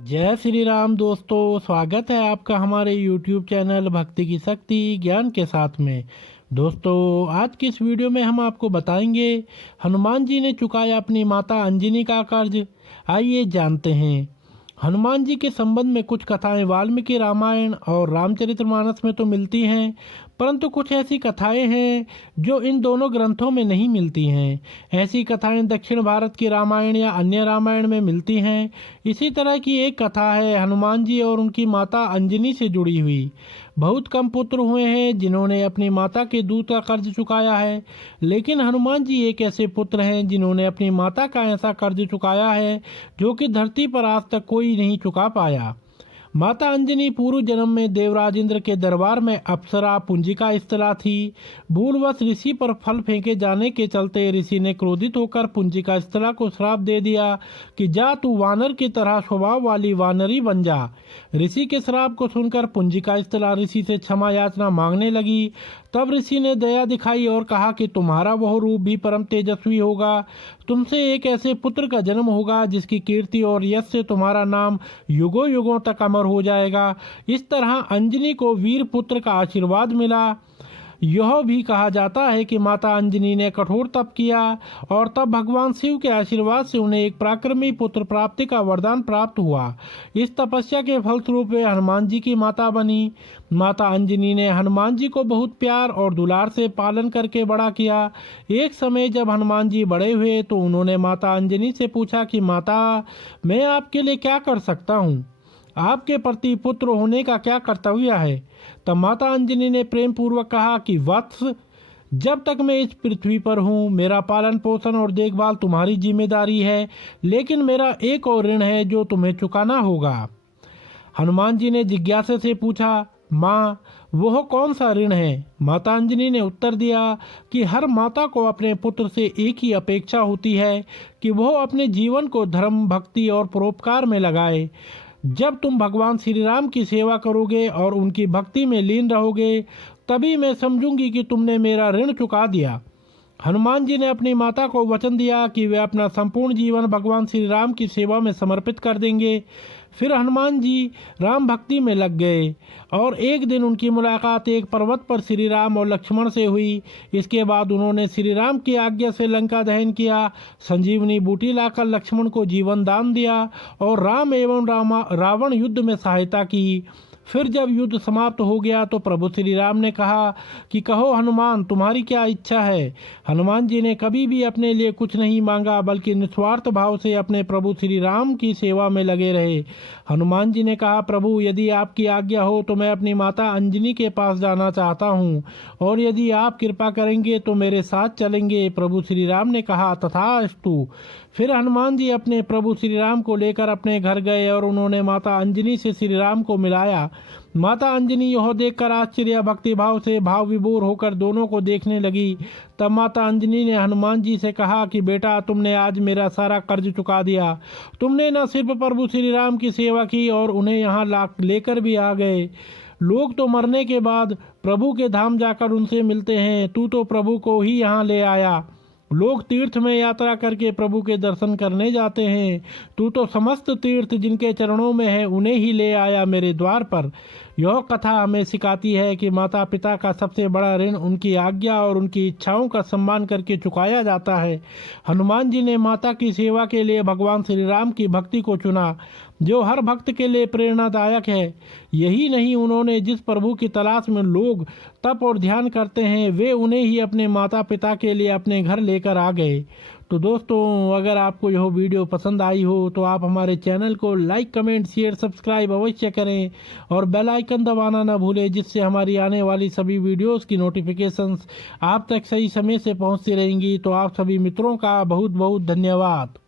जय श्री राम दोस्तों, स्वागत है आपका हमारे YouTube चैनल भक्ति की शक्ति ज्ञान के साथ में। दोस्तों, आज की इस वीडियो में हम आपको बताएंगे हनुमान जी ने चुकाया अपनी माता अंजनी का कर्ज। आइए जानते हैं। हनुमान जी के संबंध में कुछ कथाएं वाल्मीकि रामायण और रामचरितमानस में तो मिलती हैं, परंतु कुछ ऐसी कथाएं हैं जो इन दोनों ग्रंथों में नहीं मिलती हैं। ऐसी कथाएं दक्षिण भारत की रामायण या अन्य रामायण में मिलती हैं। इसी तरह की एक कथा है हनुमान जी और उनकी माता अंजनी से जुड़ी हुई। बहुत कम पुत्र हुए हैं जिन्होंने अपनी माता के दूध का कर्ज चुकाया है, लेकिन हनुमान जी एक ऐसे पुत्र हैं जिन्होंने अपनी माता का ऐसा कर्ज चुकाया है जो कि धरती पर आज तक कोई नहीं चुका पाया। माता अंजनी पूर्व जन्म में देवराज इंद्र के दरबार में अप्सरा पुंजिका स्त्रा थी। भूलवश ऋषि पर फल फेंके जाने के चलते ऋषि ने क्रोधित होकर पुंजिका स्त्रा को श्राप दे दिया कि जा तू वानर की तरह स्वभाव वाली वानरी बन जा। ऋषि के श्राप को सुनकर पुंजिका स्त्रा ऋषि से क्षमा याचना मांगने लगी। तब ऋषि ने दया दिखाई और कहा कि तुम्हारा वह रूप भी परम तेजस्वी होगा। तुमसे एक ऐसे पुत्र का जन्म होगा जिसकी कीर्ति और यश से तुम्हारा नाम युगों युगों तक अमर हो जाएगा। इस तरह अंजनी को वीर पुत्र का आशीर्वाद मिला। यह भी कहा जाता है कि माता अंजनी ने कठोर तप किया और तब भगवान शिव के आशीर्वाद से उन्हें एक पराक्रमी पुत्र प्राप्ति का वरदान प्राप्त हुआ। इस तपस्या के फलस्वरूप वे हनुमान जी की माता बनी। माता अंजनी ने हनुमान जी को बहुत प्यार और दुलार से पालन करके बड़ा किया। एक समय जब हनुमान जी बड़े हुए तो उन्होंने माता अंजनी से पूछा कि माता, मैं आपके लिए क्या कर सकता हूँ? आपके प्रति पुत्र होने का क्या कर्तव्य है? तब माता अंजनी ने प्रेम पूर्वक कहा कि वत्स, जब तक मैं इस पृथ्वी पर हूँ मेरा पालन पोषण और देखभाल तुम्हारी जिम्मेदारी है, लेकिन मेरा एक और ऋण है जो तुम्हें चुकाना होगा। हनुमान जी ने जिज्ञासा से पूछा, माँ वह कौन सा ऋण है? माता अंजनी ने उत्तर दिया कि हर माता को अपने पुत्र से एक ही अपेक्षा होती है कि वह अपने जीवन को धर्म, भक्ति और परोपकार में लगाए। जब तुम भगवान श्री राम की सेवा करोगे और उनकी भक्ति में लीन रहोगे, तभी मैं समझूंगी कि तुमने मेरा ऋण चुका दिया। हनुमान जी ने अपनी माता को वचन दिया कि वे अपना संपूर्ण जीवन भगवान श्री राम की सेवा में समर्पित कर देंगे। फिर हनुमान जी राम भक्ति में लग गए और एक दिन उनकी मुलाकात एक पर्वत पर श्री राम और लक्ष्मण से हुई। इसके बाद उन्होंने श्री राम की आज्ञा से लंका दहन किया, संजीवनी बूटी लाकर लक्ष्मण को जीवन दान दिया और राम एवं रावण युद्ध में सहायता की। फिर जब युद्ध समाप्त हो गया तो प्रभु श्री राम ने कहा कि कहो हनुमान, तुम्हारी क्या इच्छा है? हनुमान जी ने कभी भी अपने लिए कुछ नहीं मांगा, बल्कि निस्वार्थ भाव से अपने प्रभु श्री राम की सेवा में लगे रहे। हनुमान जी ने कहा, प्रभु यदि आपकी आज्ञा हो तो मैं अपनी माता अंजनी के पास जाना चाहता हूँ, और यदि आप कृपा करेंगे तो मेरे साथ चलेंगे। प्रभु श्री राम ने कहा, तथास्तु। फिर हनुमान जी अपने प्रभु श्री राम को लेकर अपने घर गए और उन्होंने माता अंजनी से श्री राम को मिलाया। माता अंजनी यह देखकर आश्चर्य भक्ति भाव से भाव विभोर होकर दोनों को देखने लगी। तब माता अंजनी ने हनुमान जी से कहा कि बेटा, तुमने आज मेरा सारा कर्ज चुका दिया। तुमने न सिर्फ प्रभु श्री राम की सेवा की और उन्हें यहाँ लेकर भी आ गए। लोग तो मरने के बाद प्रभु के धाम जाकर उनसे मिलते हैं, तू तो प्रभु को ही यहाँ ले आया। लोग तीर्थ में यात्रा करके प्रभु के दर्शन करने जाते हैं, तू तो समस्त तीर्थ जिनके चरणों में है उन्हें ही ले आया मेरे द्वार पर। यह कथा हमें सिखाती है कि माता पिता का सबसे बड़ा ऋण उनकी आज्ञा और उनकी इच्छाओं का सम्मान करके चुकाया जाता है। हनुमान जी ने माता की सेवा के लिए भगवान श्री राम की भक्ति को चुना, जो हर भक्त के लिए प्रेरणादायक है। यही नहीं, उन्होंने जिस प्रभु की तलाश में लोग तप और ध्यान करते हैं, वे उन्हें ही अपने माता पिता के लिए अपने घर लेकर आ गए। तो दोस्तों, अगर आपको यह वीडियो पसंद आई हो तो आप हमारे चैनल को लाइक, कमेंट, शेयर, सब्सक्राइब अवश्य करें और बेल आइकन दबाना न भूलें, जिससे हमारी आने वाली सभी वीडियोस की नोटिफिकेशंस आप तक सही समय से पहुंचती रहेंगी। तो आप सभी मित्रों का बहुत बहुत धन्यवाद।